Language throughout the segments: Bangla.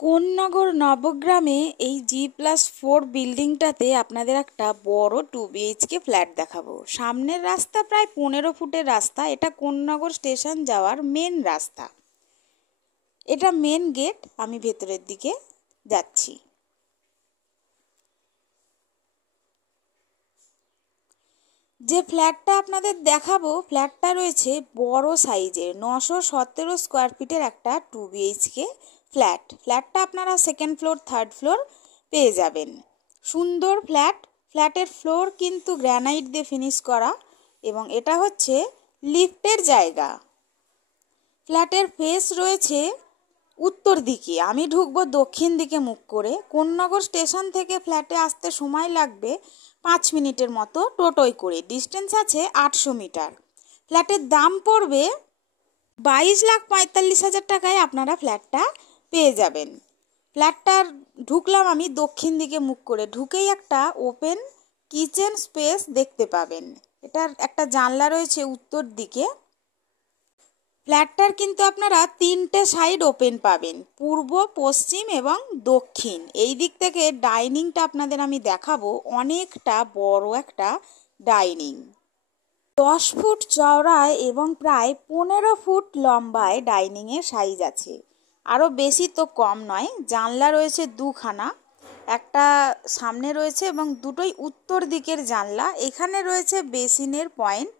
কোন্নগর নবগ্রামে এই G+4 বিল্ডিংটাতে আপনাদের একটা বড় 2 BHK ফ্ল্যাট দেখাবো। সামনের রাস্তা প্রায় 15 ফুটের রাস্তা। এটা কোন্নগর স্টেশন যাওয়ার মেন রাস্তা। এটা মেন গেট। আমি ভেতরের দিকে যাচ্ছি। যে ফ্ল্যাটটা আপনাদের দেখাবো, ফ্ল্যাটটা রয়েছে বড় সাইজের 917 স্কোয়ার ফিটের একটা 2 BHK ফ্ল্যাট। ফ্ল্যাটটা আপনারা সেকেন্ড ফ্লোর, থার্ড ফ্লোর পেয়ে যাবেন। সুন্দর ফ্ল্যাট। ফ্ল্যাটের ফ্লোর কিন্তু গ্রানাইট দিয়ে ফিনিশ করা এবং এটা হচ্ছে লিফটের জায়গা। ফ্ল্যাটের ফেস রয়েছে উত্তর দিকে। আমি ঢুকবো দক্ষিণ দিকে মুখ করে। কোন্নগর স্টেশন থেকে ফ্ল্যাটে আসতে সময় লাগবে 5 মিনিটের মতো টোটোয় করে। ডিস্টেন্স আছে 800 মিটার। ফ্ল্যাটের দাম পড়বে 22,45,000 টাকায় আপনারা ফ্ল্যাটটা পেয়ে যাবেন। ফ্ল্যাটটার ঢুকলাম আমি দক্ষিণ দিকে মুখ করে। ঢুকেই একটা ওপেন কিচেন স্পেস দেখতে পাবেন। এটার একটা জানলা রয়েছে উত্তর দিকে। ফ্ল্যাটটার কিন্তু আপনারা 3টে সাইড ওপেন পাবেন, পূর্ব, পশ্চিম এবং দক্ষিণ। এই দিক থেকে ডাইনিংটা আপনাদের আমি দেখাবো। অনেকটা বড় একটা ডাইনিং, 10 ফুট চওড়ায় এবং প্রায় 15 ফুট লম্বায় ডাইনিংয়ের সাইজ আছে। আরও বেশি তো কম নয়। জানলা রয়েছে দুখানা, একটা সামনে রয়েছে এবং দুটোই উত্তর দিকের জানলা। এখানে রয়েছে বেসিনের পয়েন্ট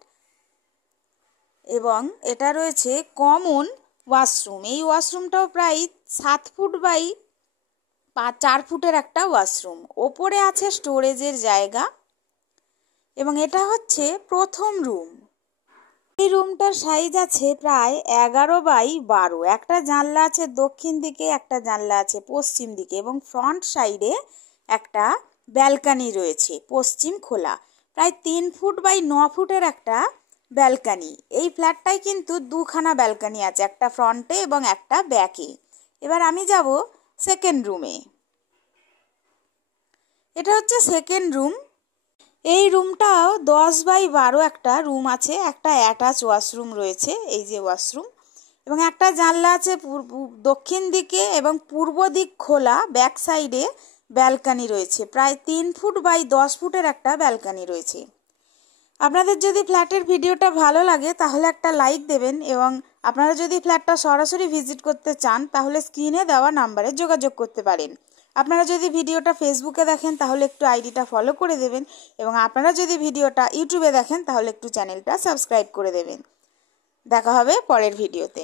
এবং এটা রয়েছে কমন ওয়াশরুম। এই ওয়াশরুমটাও প্রায় 7 ফুট বাই 4 ফুটের একটা ওয়াশরুম। ওপরে আছে স্টোরেজের জায়গা এবং এটা হচ্ছে প্রথম রুম। এই রুমটার সাইজ আছে প্রায় 11 বাই 12। একটা জানলা আছে দক্ষিণ দিকে, একটা জানলা আছে পশ্চিম দিকে এবং ফ্রন্ট সাইডে একটা ব্যালকানি রয়েছে পশ্চিম খোলা। প্রায় 3 ফুট বাই 9 ফুটের একটা ব্যালকানি। এই ফ্ল্যাটটায় কিন্তু দুখানা ব্যালকানি আছে, একটা ফ্রন্টে এবং একটা ব্যাকে। এবার আমি যাব সেকেন্ড রুমে। এটা হচ্ছে সেকেন্ড রুম। এই রুমটাও 10 বাই 12 একটা রুম আছে। একটা অ্যাটাচ ওয়াশরুম রয়েছে, এই যে ওয়াশরুম, এবং একটা জানলা আছে দক্ষিণ দিকে এবং পূর্ব দিক খোলা। ব্যাক সাইডে ব্যালকানি রয়েছে, প্রায় 3 ফুট বাই 10 ফুটের একটা ব্যালকানি রয়েছে। আপনাদের যদি ফ্ল্যাটের ভিডিওটা ভালো লাগে তাহলে একটা লাইক দেবেন এবং আপনারা যদি ফ্ল্যাটটা সরাসরি ভিজিট করতে চান তাহলে স্ক্রিনে দেওয়া নাম্বারে যোগাযোগ করতে পারেন। আপনারা যদি ভিডিওটা ফেসবুকে দেখেন তাহলে একটু আইডিটা ফলো করে দেবেন এবং আপনারা যদি ভিডিওটা ইউটিউবে দেখেন তাহলে একটু চ্যানেলটা সাবস্ক্রাইব করে দেবেন। দেখা হবে পরের ভিডিওতে।